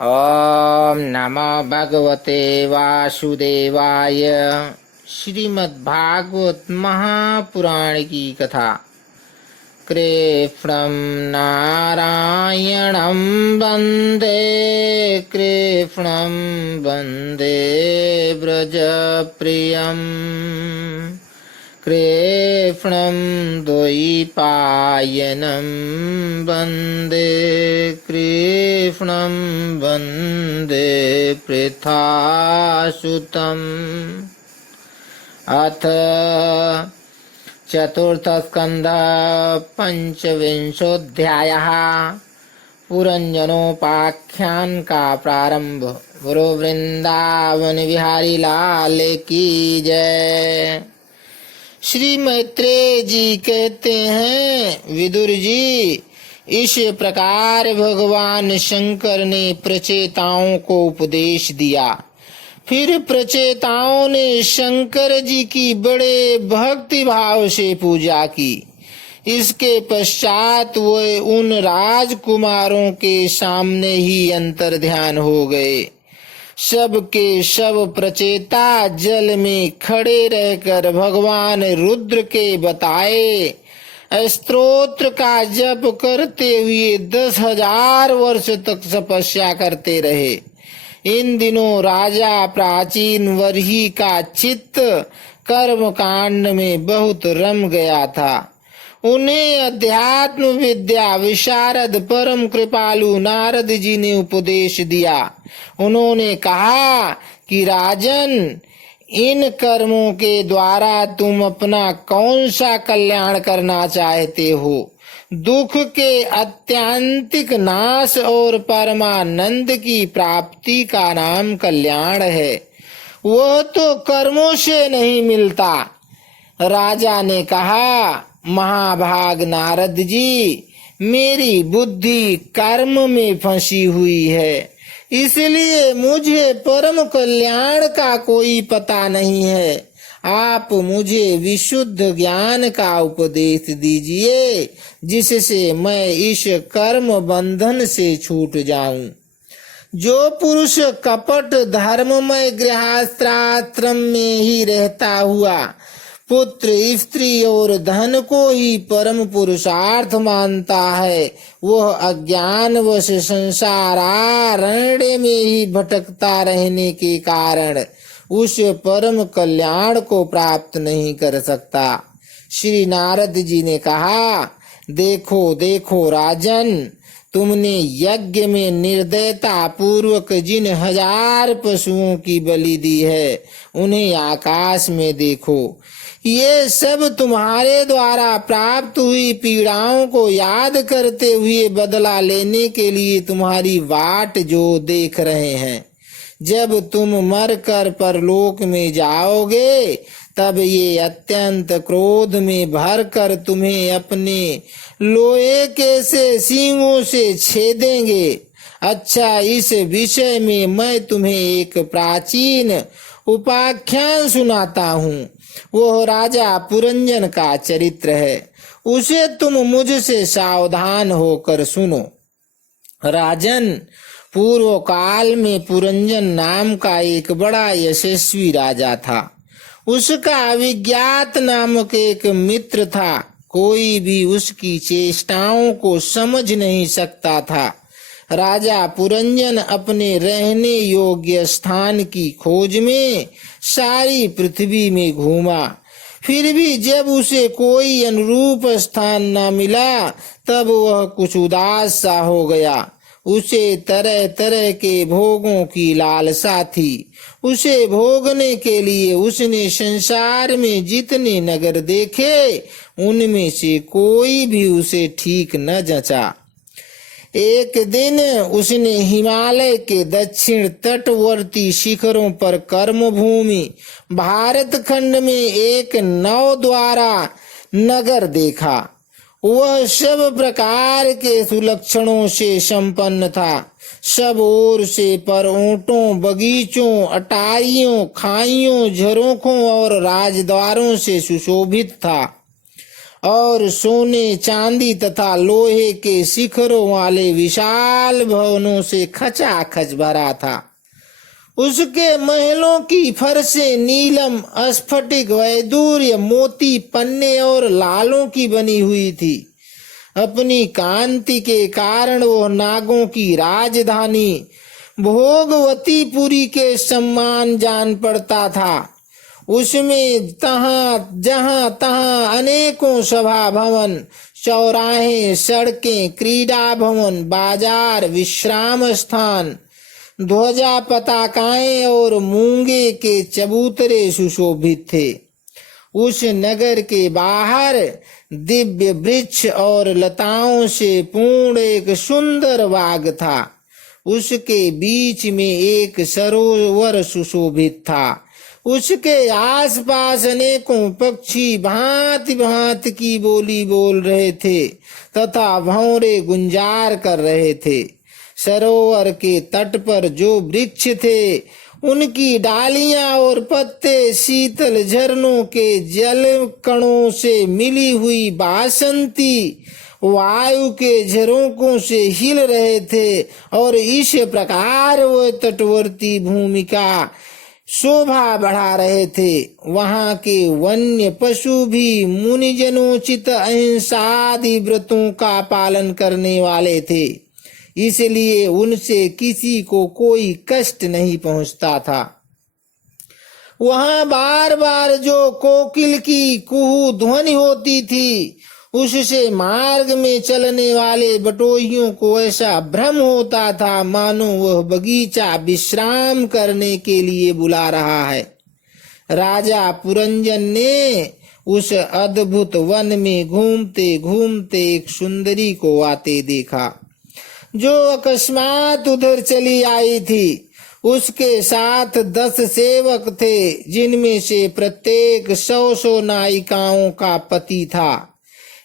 ओम नमो भगवते वासुदेवाय। श्रीमद्भागवत महापुराण की कथा। कृष्णं नारायणं वन्दे, कृष्णं वन्दे व्रजप्रियम्, कृष्णं द्वैपायनं वन्दे, कृष्णं वन्दे पृथासुतम्। अथ चतुर्थस्कन्धः पंचविंशोऽध्यायः। पुरंजनोपाख्यान का प्रारंभ। गुरु वृंदावन बिहारी लाल की जय। श्री मैत्रेय जी कहते हैं, विदुर जी, इस प्रकार भगवान शंकर ने प्रचेताओं को उपदेश दिया। फिर प्रचेताओं ने शंकर जी की बड़े भक्ति भाव से पूजा की। इसके पश्चात वे उन राजकुमारों के सामने ही अंतर्ध्यान हो गए। सब के सब प्रचेता जल में खड़े रहकर भगवान रुद्र के बताए स्तोत्र का जप करते हुए 10,000 वर्ष तक तपस्या करते रहे। इन दिनों राजा प्राचीन वर्ही का चित्त कर्म कांड में बहुत रम गया था। उन्हें अध्यात्म विद्या विशारद परम कृपालु नारद जी ने उपदेश दिया। उन्होंने कहा कि राजन, इन कर्मों के द्वारा तुम अपना कौन सा कल्याण करना चाहते हो? दुख के अत्यांतिक नाश और परमानंद की प्राप्ति का नाम कल्याण है। वह तो कर्मों से नहीं मिलता। राजा ने कहा, महाभाग नारद जी, मेरी बुद्धि कर्म में फंसी हुई है, इसलिए मुझे परम कल्याण का कोई पता नहीं है। आप मुझे विशुद्ध ज्ञान का उपदेश दीजिए, जिससे मैं इस कर्म बंधन से छूट जाऊं। जो पुरुष कपट धर्ममय गृहस्थाश्रम में ही रहता हुआ पुत्र स्त्री और धन को ही परम पुरुषार्थ मानता है, वह अज्ञानवश संसारारण्य में ही भटकता रहने के कारण उस परम कल्याण को प्राप्त नहीं कर सकता। श्री नारद जी ने कहा, देखो देखो राजन, तुमने यज्ञ में निर्दयता पूर्वक जिन 1000 पशुओं की बलि दी है, उन्हें आकाश में देखो। ये सब तुम्हारे द्वारा प्राप्त हुई पीड़ाओं को याद करते हुए बदला लेने के लिए तुम्हारी वाट जो देख रहे हैं। जब तुम मरकर परलोक में जाओगे, तब ये अत्यंत क्रोध में भरकर तुम्हें अपने लोहे के से सींगों से छेदेंगे। अच्छा, इस विषय में मैं तुम्हें एक प्राचीन उपाख्यान सुनाता हूँ। वह राजा पुरंजन का चरित्र है। उसे तुम मुझसे सावधान होकर सुनो। राजन, पूर्व काल में पुरंजन नाम का एक बड़ा यशस्वी राजा था। उसका अविज्ञात नामक एक मित्र था। कोई भी उसकी चेष्टाओं को समझ नहीं सकता था। राजा पुरंजन अपने रहने योग्य स्थान की खोज में सारी पृथ्वी में घूमा। फिर भी जब उसे कोई अनुरूप स्थान न मिला, तब वह कुछ उदास सा हो गया। उसे तरह तरह के भोगों की लालसा थी। उसे भोगने के लिए उसने संसार में जितने नगर देखे, उनमें से कोई भी उसे ठीक न जचा। एक दिन उसने हिमालय के दक्षिण तटवर्ती शिखरों पर कर्मभूमि भारत खंड में एक 9 द्वारा नगर देखा। वह सब प्रकार के सुलक्षणों से संपन्न था। सब ओर से पर ऊंटों, बगीचों, अटारियों, खाइयों, झरोखों और राजद्वारों से सुशोभित था। और सोने चांदी तथा लोहे के शिखरों वाले विशाल भवनों से खचाखच भरा था। उसके महलों की फर्शें नीलम, स्फटिक, वैदूर्य, मोती, पन्ने और लालों की बनी हुई थी। अपनी कांति के कारण वह नागों की राजधानी भोगवतीपुरी के सम्मान जान पड़ता था। उसमें जहां तहां अनेकों सभा भवन, चौराहे, सड़कें, क्रीड़ा भवन, बाजार, विश्राम स्थान, ध्वजा पताकाएं और मूंगे के चबूतरे सुशोभित थे। उस नगर के बाहर दिव्य वृक्ष और लताओं से पूर्ण एक सुंदर बाग था। उसके बीच में एक सरोवर सुशोभित था। उसके आसपास अनेकों पक्षी भांति भांति की बोली बोल रहे थे तथा भंवरे गुंजार कर रहे थे। सरोवर के तट पर जो वृक्ष थे उनकी डालियां और पत्ते शीतल झरनों के जल कणों से मिली हुई बासंती वायु के झरोकों से हिल रहे थे और इस प्रकार वह तटवर्ती भूमि का शोभा बढ़ा रहे थे। वहां के वन्य पशु भी मुनिजनोचित अहिंसादि व्रतों का पालन करने वाले थे, इसलिए उनसे किसी को कोई कष्ट नहीं पहुंचता था। वहां बार बार जो कोकिल की कुहू ध्वनि होती थी उससे मार्ग में चलने वाले बटोहियों को ऐसा भ्रम होता था मानो वह बगीचा विश्राम करने के लिए बुला रहा है। राजा पुरंजन ने उस अद्भुत वन में घूमते घूमते एक सुंदरी को आते देखा जो अकस्मात उधर चली आई थी। उसके साथ 10 सेवक थे जिनमें से प्रत्येक 100 नायिकाओं का पति था।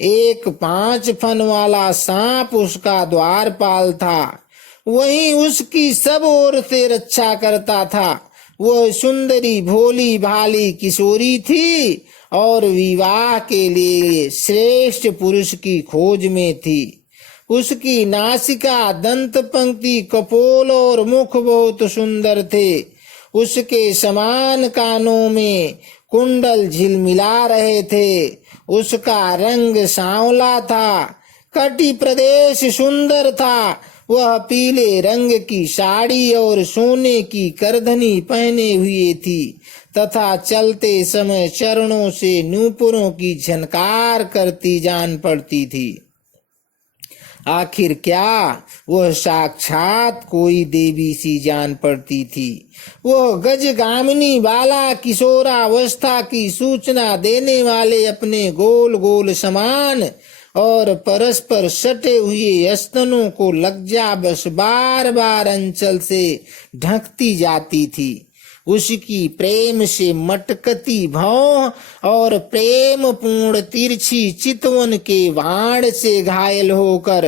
एक 5 फन वाला सांप उसका द्वारपाल था, वहीं उसकी सब ओर से रक्षा करता था। वह सुंदरी भोली भाली किशोरी थी और विवाह के लिए श्रेष्ठ पुरुष की खोज में थी। उसकी नासिका, दंत पंक्ति, कपोल और मुख बहुत सुंदर थे। उसके समान कानों में कुंडल झिलमिला रहे थे। उसका रंग सांवला था। कटी प्रदेश सुंदर था। वह पीले रंग की साड़ी और सोने की करधनी पहने हुए थी तथा चलते समय चरणों से नूपुरों की झनकार करती जान पड़ती थी। आखिर क्या वह साक्षात कोई देवी सी जान पड़ती थी। वह गजगामिनी बाला किशोरावस्था की सूचना देने वाले अपने गोल गोल समान और परस्पर सटे हुए स्तनों को लज्जा बस बार बार अंचल से ढकती जाती थी। उसकी प्रेम से मटकती भौं और प्रेम पूर्ण तिरछी चितवन के बाण से घायल होकर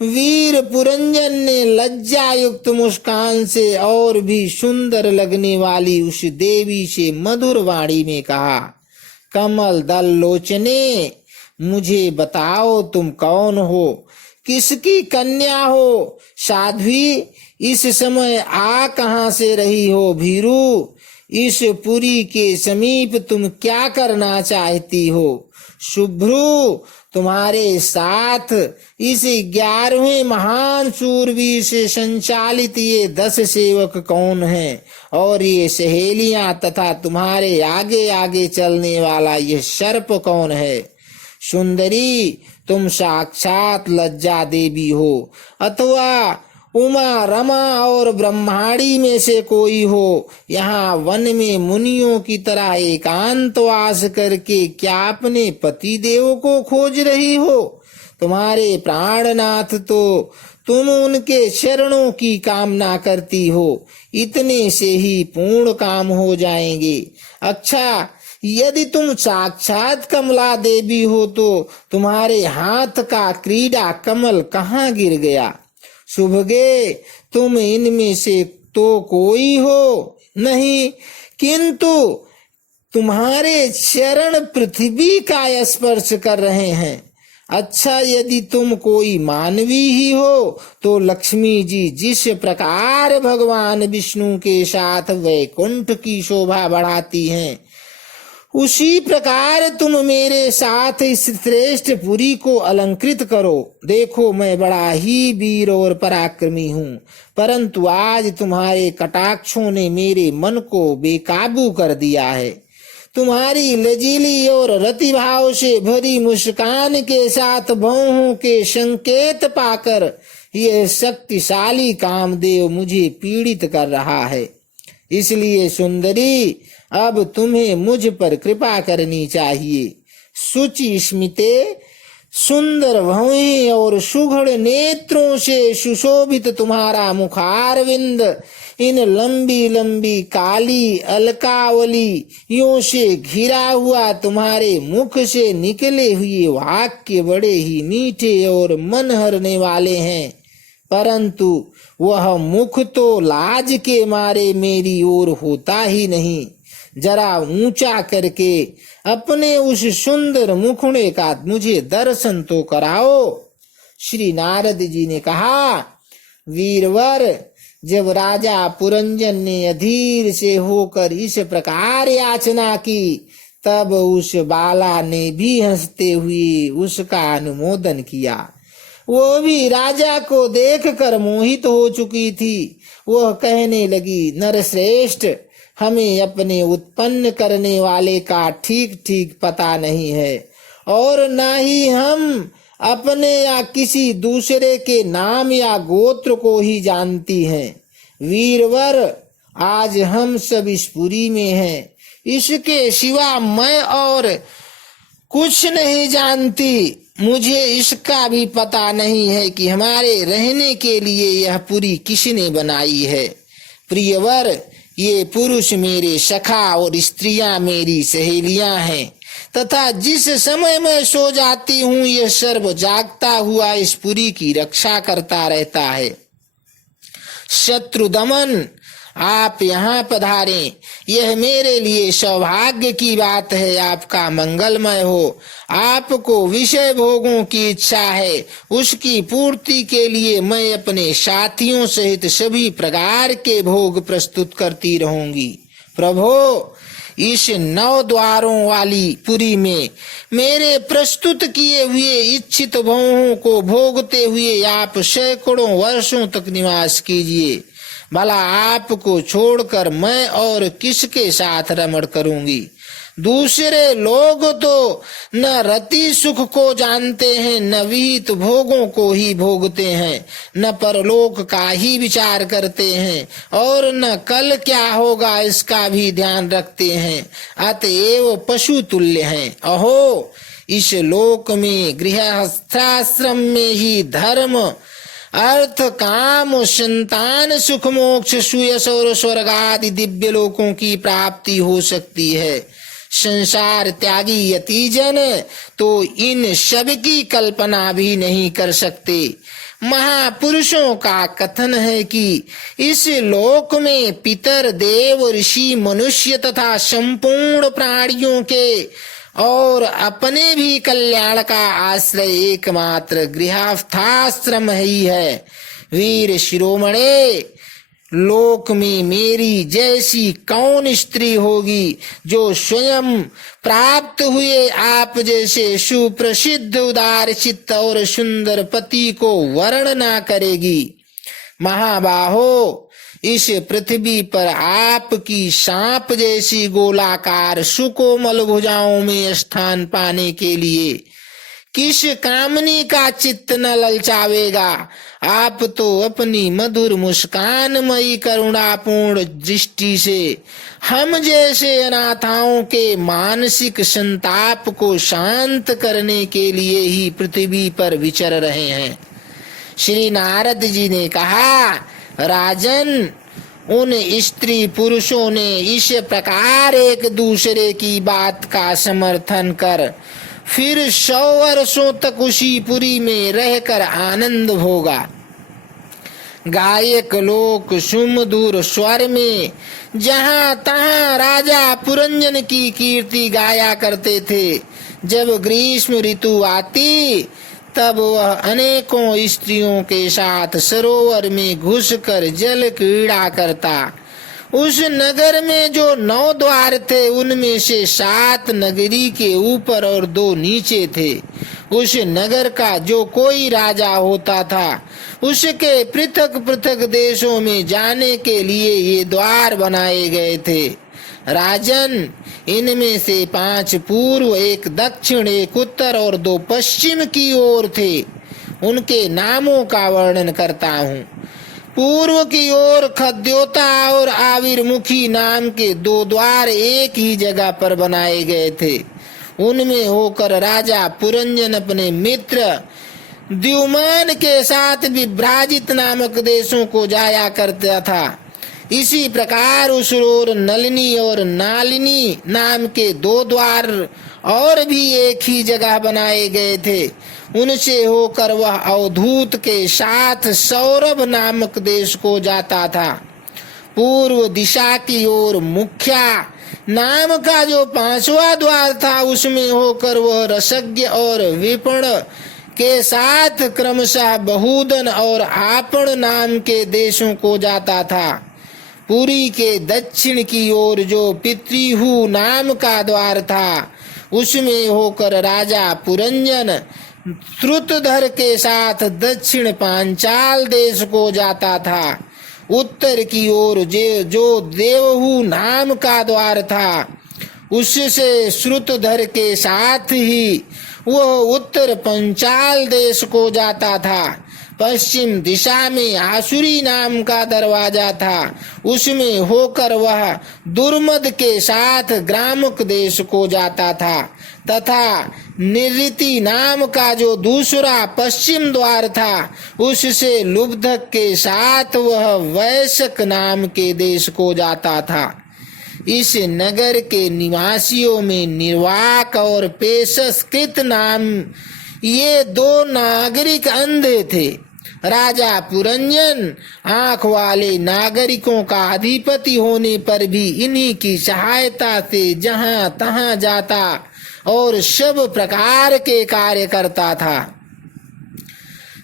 वीर पुरंजन ने लज्जा युक्त मुस्कान से और भी सुंदर लगने वाली उस देवी से मधुर वाणी में कहा, कमल दल लोचने, मुझे बताओ तुम कौन हो, किसकी कन्या हो। साध्वी, इस समय आ कहां से रही हो। भीरू, इस पुरी के समीप तुम क्या करना चाहती हो। शुभ्रू, तुम्हारे साथ इस 11वें महान शूरवीर से संचालित ये 10 सेवक कौन हैं और ये सहेलियां तथा तुम्हारे आगे आगे चलने वाला ये सर्प कौन है। सुंदरी, तुम साक्षात लज्जा देवी हो अथवा उमा, रमा और ब्रह्माणी में से कोई हो। यहाँ वन में मुनियों की तरह एकांतवास करके क्या अपने पति देव को खोज रही हो। तुम्हारे प्राणनाथ तो तुम उनके चरणों की कामना करती हो, इतने से ही पूर्ण काम हो जाएंगे। अच्छा, यदि तुम साक्षात कमला देवी हो तो तुम्हारे हाथ का क्रीड़ा कमल कहाँ गिर गया। शुभगे, तुम इनमें से तो कोई हो नहीं, किंतु तुम्हारे चरण पृथ्वी का स्पर्श कर रहे हैं। अच्छा, यदि तुम कोई मानवी ही हो तो लक्ष्मी जी जिस प्रकार भगवान विष्णु के साथ वैकुंठ की शोभा बढ़ाती हैं, उसी प्रकार तुम मेरे साथ इस श्रेष्ठ पुरी को अलंकृत करो। देखो, मैं बड़ा ही वीर और पराक्रमी हूँ, परंतु आज तुम्हारे कटाक्षों ने मेरे मन को बेकाबू कर दिया है। तुम्हारी लजीली और रतिभाव से भरी मुस्कान के साथ भौहों के संकेत पाकर यह शक्तिशाली कामदेव मुझे पीड़ित कर रहा है। इसलिए सुंदरी, अब तुम्हें मुझ पर कृपा करनी चाहिए। शुचि स्मिते, सुंदर भौहें और सुघड़ नेत्रों से सुशोभित तुम्हारा मुखारविंद, इन लंबी लंबी काली अलकावलियों से घिरा हुआ तुम्हारे मुख से निकले हुए वाक्य बड़े ही मीठे और मन हरने वाले हैं, परंतु वह मुख तो लाज के मारे मेरी ओर होता ही नहीं। जरा ऊंचा करके अपने उस सुंदर मुखड़े का मुझे दर्शन तो कराओ। श्री नारद जी ने कहा, वीरवर, जब राजा पुरंजन ने अधीर से होकर इस प्रकार याचना की, तब उस बाला ने भी हंसते हुए उसका अनुमोदन किया। वो भी राजा को देखकर मोहित हो चुकी थी। वह कहने लगी, नरश्रेष्ठ, हमें अपने उत्पन्न करने वाले का ठीक ठीक पता नहीं है, और न ही हम अपने या किसी दूसरे के नाम या गोत्र को ही जानती हैं। वीरवर, आज हम सब इस पुरी में हैं, इसके सिवा मैं और कुछ नहीं जानती। मुझे इसका भी पता नहीं है कि हमारे रहने के लिए यह पुरी किसने बनाई है। प्रियवर, ये पुरुष मेरे सखा और स्त्रियां मेरी सहेलियां हैं, तथा जिस समय मैं सो जाती हूँ यह सर्व जागता हुआ इस पुरी की रक्षा करता रहता है। शत्रुदमन, आप यहाँ पधारें, यह मेरे लिए सौभाग्य की बात है। आपका मंगलमय हो। आपको विषय भोगों की इच्छा है, उसकी पूर्ति के लिए मैं अपने साथियों सहित सभी प्रकार के भोग प्रस्तुत करती रहूंगी। प्रभो, इस 9 द्वारों वाली पुरी में मेरे प्रस्तुत किए हुए इच्छित भोगों को भोगते हुए आप सैकड़ों वर्षों तक निवास कीजिए। भला आपको छोड़कर मैं और किसके साथ रमण करूंगी। दूसरे लोग तो न रति सुख को जानते हैं, न विहित भोगों को ही भोगते हैं, न परलोक का ही विचार करते हैं, और न कल क्या होगा इसका भी ध्यान रखते हैं। अतएव पशु तुल्य हैं। अहो, इस लोक में गृहस्थाश्रम में ही धर्म, अर्थ, काम, संतान, सुख, मोक्ष, सुयश और स्वर्ग आदि दिव्य लोकों की प्राप्ति हो सकती है। संसार त्यागी यतिजन तो इन सब की कल्पना भी नहीं कर सकते। महापुरुषों का कथन है कि इस लोक में पितर, देव, ऋषि, मनुष्य तथा संपूर्ण प्राणियों के और अपने भी कल्याण का आश्रय एकमात्र गृहस्थाश्रम ही है। वीर शिरोमणे, लोक में मेरी जैसी कौन स्त्री होगी जो स्वयं प्राप्त हुए आप जैसे सुप्रसिद्ध, उदार चित्त और सुंदर पति को वर्ण ना करेगी। महाबाहो, इस पृथ्वी पर आपकी सांप जैसी गोलाकार सुकोमल भुजाओं में स्थान पाने के लिए किस कामनी का चित्त न ललचावेगा। आप तो अपनी मधुर मुस्कानमयी करुणापूर्ण दृष्टि से हम जैसे अनाथाओं के मानसिक संताप को शांत करने के लिए ही पृथ्वी पर विचर रहे हैं। श्री नारद जी ने कहा, राजन, उन स्त्री पुरुषों ने इस प्रकार एक दूसरे की बात का समर्थन कर फिर 100 वर्षों तक उसी पुरी में रहकर आनंद भोगा। गायक लोक सुमधुर स्वर में जहाँ तहाँ राजा पुरंजन की कीर्ति गाया करते थे। जब ग्रीष्म ऋतु आती तब वह अनेकों स्त्रियों के साथ सरोवर में घुसकर जल क्रीड़ा करता। उस नगर में जो 9 द्वार थे उनमें से 7 नगरी के ऊपर और 2 नीचे थे। उस नगर का जो कोई राजा होता था उसके पृथक पृथक देशों में जाने के लिए ये द्वार बनाए गए थे। राजन, इनमें से 5 पूर्व, 1 दक्षिण, 1 उत्तर और 2 पश्चिम की ओर थे। उनके नामों का वर्णन करता हूँ। पूर्व की ओर खद्योता और आविर्मुखी नाम के 2 द्वार एक ही जगह पर बनाए गए थे। उनमें होकर राजा पुरंजन अपने मित्र द्युमान के साथ विभ्राजित नामक देशों को जाया करता था। इसी प्रकार उस ओर नलिनी और नालिनी नाम के 2 द्वार और भी एक ही जगह बनाए गए थे। उनसे होकर वह अवधूत के साथ सौरभ नामक देश को जाता था। पूर्व दिशा की ओर मुख्या नाम का जो 5वां द्वार था उसमें होकर वह रसज्ञ और विपण के साथ क्रमशः बहुदन और आपण नाम के देशों को जाता था। पुरी के दक्षिण की ओर जो पितृहु नाम का द्वार था उसमें होकर राजा पुरंजन श्रुतधर के साथ दक्षिण पांचाल देश को जाता था। उत्तर की ओर जो देवहु नाम का द्वार था उससे श्रुतधर के साथ ही वह उत्तर पंचाल देश को जाता था। पश्चिम दिशा में आसुरी नाम का दरवाजा था, उसमें होकर वह दुर्मद के साथ ग्रामक देश को जाता था। तथा निऋति नाम का जो दूसरा पश्चिम द्वार था उससे लुब्धक के साथ वह वैशक नाम के देश को जाता था। इस नगर के निवासियों में निर्वाक और पेशस्कृत नाम ये 2 नागरिक अंधे थे। राजा पुरंजन आंख वाले नागरिकों का अधिपति होने पर भी इन्हीं की सहायता से जहां तहां जाता और सब प्रकार के कार्य करता था।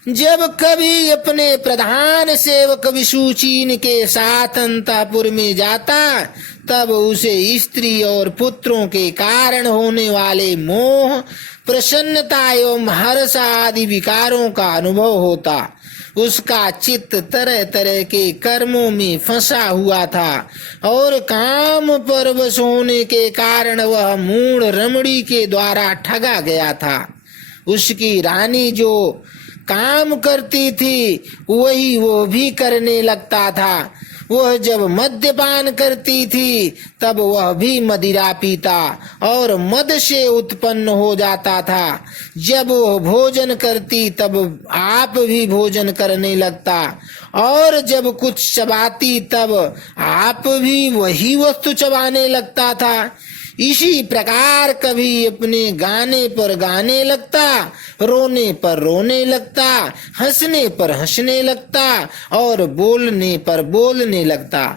जब कभी अपने प्रधान सेवक विशुचीन के साथ अंतःपुर में जाता तब उसे स्त्री और पुत्रों के कारण होने वाले मोह, प्रसन्नता एवं हर्ष आदि विकारों का अनुभव होता। उसका चित्त तरह तरह के कर्मों में फंसा हुआ था और काम परवश होने के कारण वह मूढ़ रमणी के द्वारा ठगा गया था। उसकी रानी जो काम करती थी वही वो भी करने लगता था। वह जब मद्यपान करती थी तब वह भी मदिरा पीता और मद से उत्पन्न हो जाता था। जब वह भोजन करती तब आप भी भोजन करने लगता और जब कुछ चबाती तब आप भी वही वस्तु चबाने लगता था। इसी प्रकार कभी अपने गाने पर गाने लगता, रोने पर रोने लगता, हंसने पर हंसने लगता और बोलने पर बोलने लगता।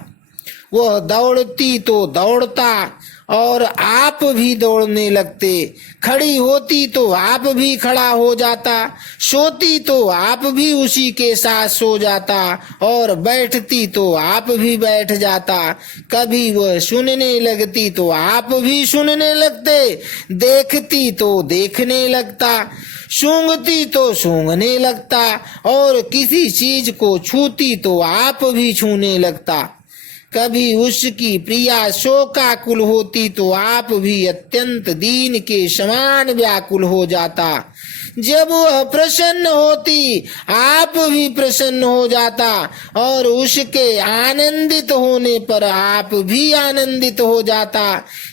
वह दौड़ती तो दौड़ता और आप भी दौड़ने लगते, खड़ी होती तो आप भी खड़ा हो जाता, सोती तो आप भी उसी के साथ सो जाता और बैठती तो आप भी बैठ जाता। कभी वह सुनने लगती तो आप भी सुनने लगते, देखती तो देखने लगता, सूंघती तो सूंघने लगता और किसी चीज को छूती तो आप भी छूने लगता। कभी उसकी प्रिया शोकाकुल होती तो आप भी अत्यंत दीन के समान व्याकुल हो जाता। जब वह प्रसन्न होती आप भी प्रसन्न हो जाता और उसके आनंदित होने पर आप भी आनंदित हो जाता।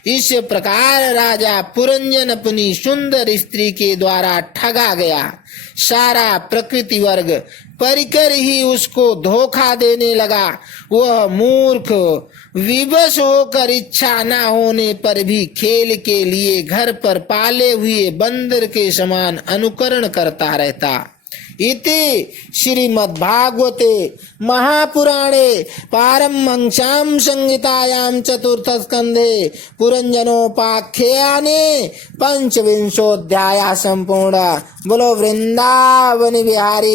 इस प्रकार राजा पुरंजन अपनी सुंदर स्त्री के द्वारा ठगा गया। सारा प्रकृति वर्ग परिकर ही उसको धोखा देने लगा। वह मूर्ख विवश होकर इच्छा न होने पर भी खेल के लिए घर पर पाले हुए बंदर के समान अनुकरण करता रहता। इति श्रीमद्भागवते महापुराणे पारमहंस्यां संहितायां चतुर्थस्कन्धे पुरंजनोपाख्याने पंचविंशोऽध्यायः संपूर्ण। बोलो वृंदावन बिहारी